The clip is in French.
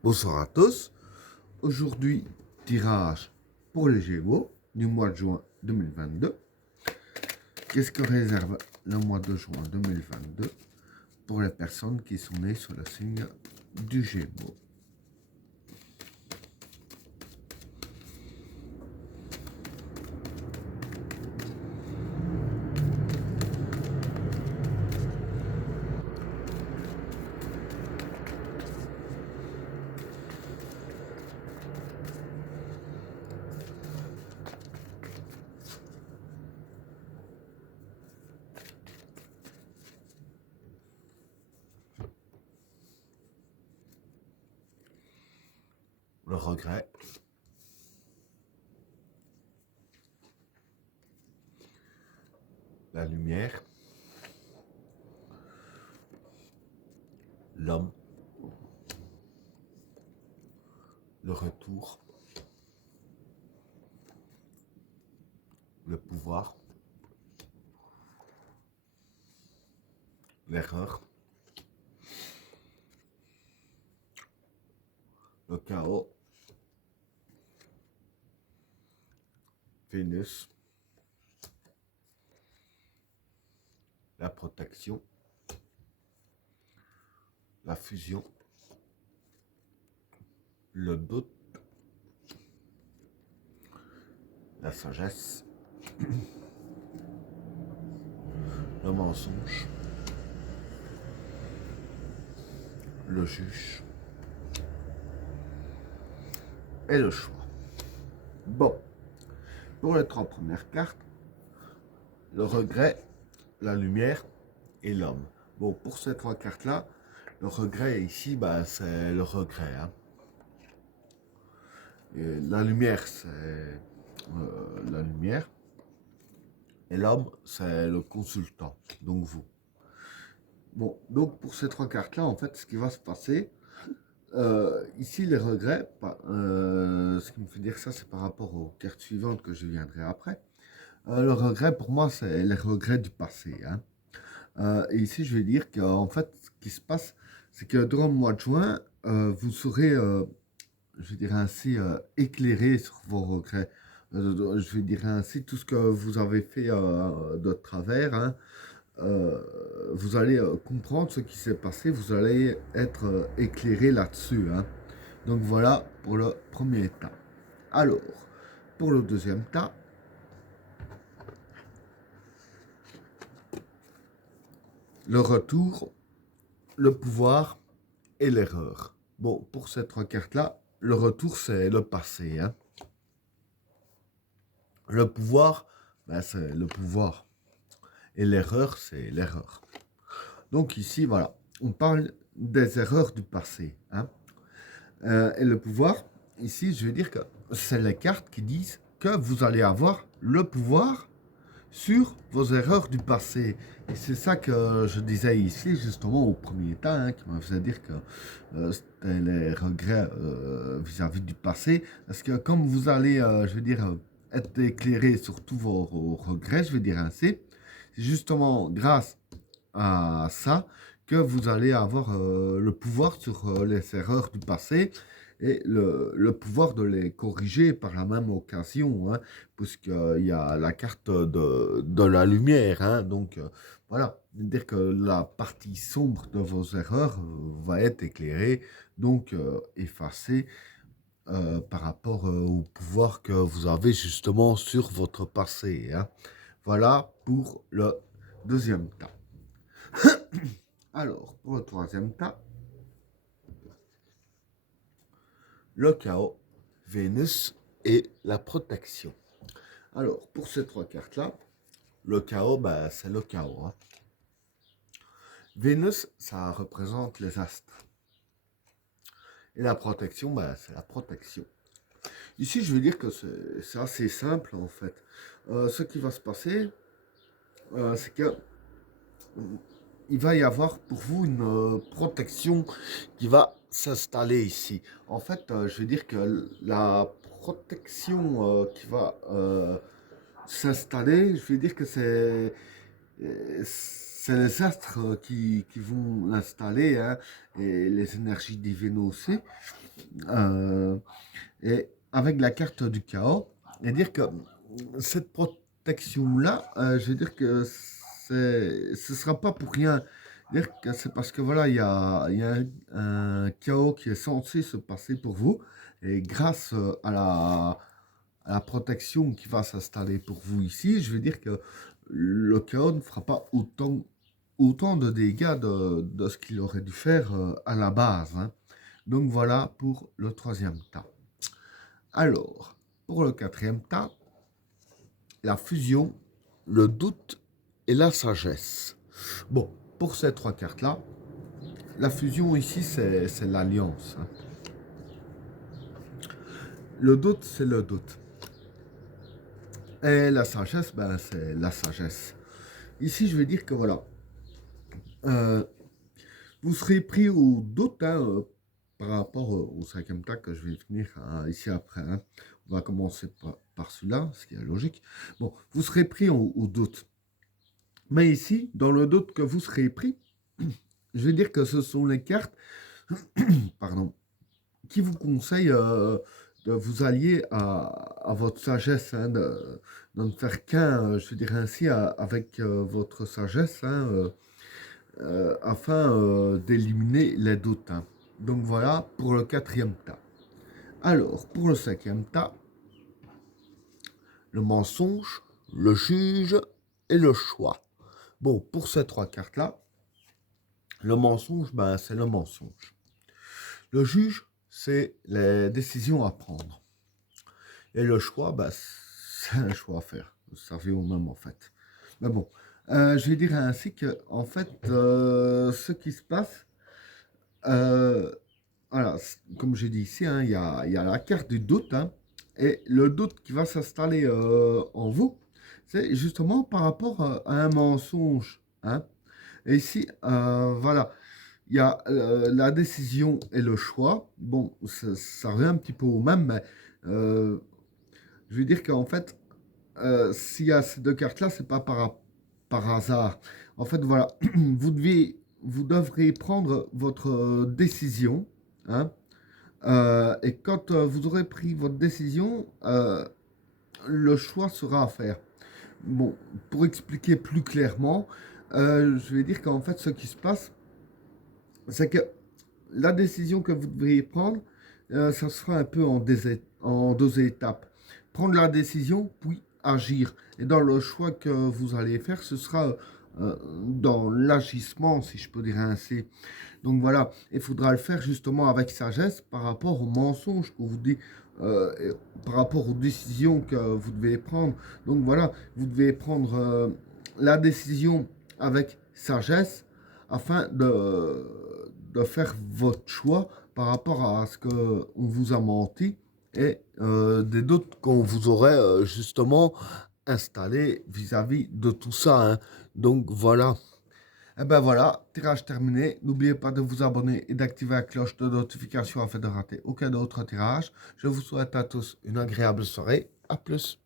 Bonsoir à tous. Aujourd'hui, tirage pour les Gémeaux du mois de juin 2022. Qu'est-ce que réserve le mois de juin 2022 pour les personnes qui sont nées sous le signe du Gémeaux? Le regret, la lumière, l'homme, le retour, le pouvoir, l'erreur, le chaos, Vénus, la protection, la fusion, le doute, la sagesse, le mensonge, le juge et le choix. Bon, pour les trois premières cartes, le regret, la lumière et l'homme. Bon, pour ces trois cartes-là, le regret ici, c'est le regret. Hein. Et la lumière, c'est la lumière. Et l'homme, c'est le consultant, donc vous. Bon, donc pour ces trois cartes-là, en fait, ce qui va se passer, ici, les regrets, ce qui me fait dire ça, c'est par rapport aux cartes suivantes que je viendrai après. Le regret, pour moi, c'est les regrets du passé. Hein. Et ici, je vais dire qu'en fait, ce qui se passe, c'est que durant le mois de juin, vous serez, je dirais ainsi, éclairé sur vos regrets. Je vais dire ainsi, tout ce que vous avez fait de travers, hein, vous allez comprendre ce qui s'est passé, vous allez être éclairé là-dessus. Hein. Donc voilà pour le premier tas. Alors, pour le deuxième tas, le retour, le pouvoir et l'erreur. Bon, pour ces trois cartes-là, le retour, c'est le passé. Hein. Le pouvoir, c'est le pouvoir. Et l'erreur, c'est l'erreur. Donc ici, voilà, on parle des erreurs du passé. Hein. Et le pouvoir, ici, je veux dire que c'est les cartes qui disent que vous allez avoir le pouvoir sur vos erreurs du passé. Et c'est ça que je disais ici, justement, au premier temps, hein, qui me faisait dire que c'était les regrets vis-à-vis du passé. Parce que comme vous allez, je veux dire, être éclairé sur tous vos regrets, je veux dire ainsi, c'est justement grâce à ça que vous allez avoir le pouvoir sur les erreurs du passé et le pouvoir de les corriger par la même occasion, hein, puisqu'il y a la carte de la lumière. Hein, donc voilà, dire que la partie sombre de vos erreurs va être éclairée, donc effacée par rapport au pouvoir que vous avez justement sur votre passé. Hein. Voilà pour le deuxième tas. Alors, pour le troisième tas, le chaos, Vénus et la protection. Alors, pour ces trois cartes-là, le chaos, c'est le chaos. Hein. Vénus, ça représente les astres. Et la protection, c'est la protection. Ici, je veux dire que c'est assez simple, en fait. Ce qui va se passer, c'est que il va y avoir pour vous une protection qui va s'installer ici. En fait, je veux dire que la protection qui va s'installer, je veux dire que c'est c'est les astres qui vont l'installer, hein, et les énergies divines aussi. Euh, et avec la carte du chaos, et dire que cette protection-là, je veux dire que ce sera pas pour rien. Dire que c'est parce que voilà, il y a un chaos qui est censé se passer pour vous, et grâce à la protection qui va s'installer pour vous ici, je veux dire que le chaos ne fera pas autant de dégâts de ce qu'il aurait dû faire à la base, hein. Donc voilà pour le troisième tas. Alors, pour le quatrième tas, la fusion, le doute et la sagesse. Bon, pour ces trois cartes-là, la fusion ici, c'est l'alliance, hein. Le doute, c'est le doute. Et la sagesse, ben, c'est la sagesse. Ici, je vais dire que voilà, euh, vous serez pris au doute, hein, par rapport au cinquième tas que je vais finir ici après, hein. On va commencer par celui-là, ce qui est logique. Bon, vous serez pris au doute. Mais ici, dans le doute que vous serez pris, je vais dire que ce sont les cartes pardon, qui vous conseillent de vous allier à votre sagesse, hein, de ne faire qu'un, je dirais ainsi, avec votre sagesse, hein, afin d'éliminer les doutes, hein. Donc voilà pour le quatrième tas. Alors, pour le cinquième tas, le mensonge, le juge et le choix. Bon, pour ces trois cartes-là, le mensonge, ben, c'est le mensonge. Le juge, c'est les décisions à prendre. Et le choix, ben, c'est un choix à faire. Ça revient au même, en fait. Mais bon, je vais dire ainsi que, en fait, ce qui se passe, euh, voilà, comme j'ai dit ici, hein, il y a la carte du doute, hein, et le doute qui va s'installer en vous, c'est justement par rapport à un mensonge, hein. Et ici, voilà, il y a la décision et le choix. Bon, ça revient un petit peu au même, mais je veux dire qu'en fait, s'il y a ces deux cartes-là, c'est pas par hasard. En fait, voilà, vous devrez prendre votre décision, hein, et quand vous aurez pris votre décision, le choix sera à faire. Bon, pour expliquer plus clairement, je vais dire qu'en fait, ce qui se passe, c'est que la décision que vous devriez prendre, ça se fera un peu en deux étapes. Prendre la décision, puis agir. Et dans le choix que vous allez faire, ce sera dans l'agissement, si je peux dire ainsi. Donc voilà, il faudra le faire justement avec sagesse par rapport aux mensonges que vous dites, et par rapport aux décisions que vous devez prendre. Donc voilà, vous devez prendre la décision avec sagesse afin de faire votre choix par rapport à ce qu'on vous a menti et des doutes qu'on vous aurait justement installés vis-à-vis de tout ça, hein. Donc voilà. Et ben voilà, tirage terminé. N'oubliez pas de vous abonner et d'activer la cloche de notification afin de rater aucun autre tirage. Je vous souhaite à tous une agréable soirée. À plus.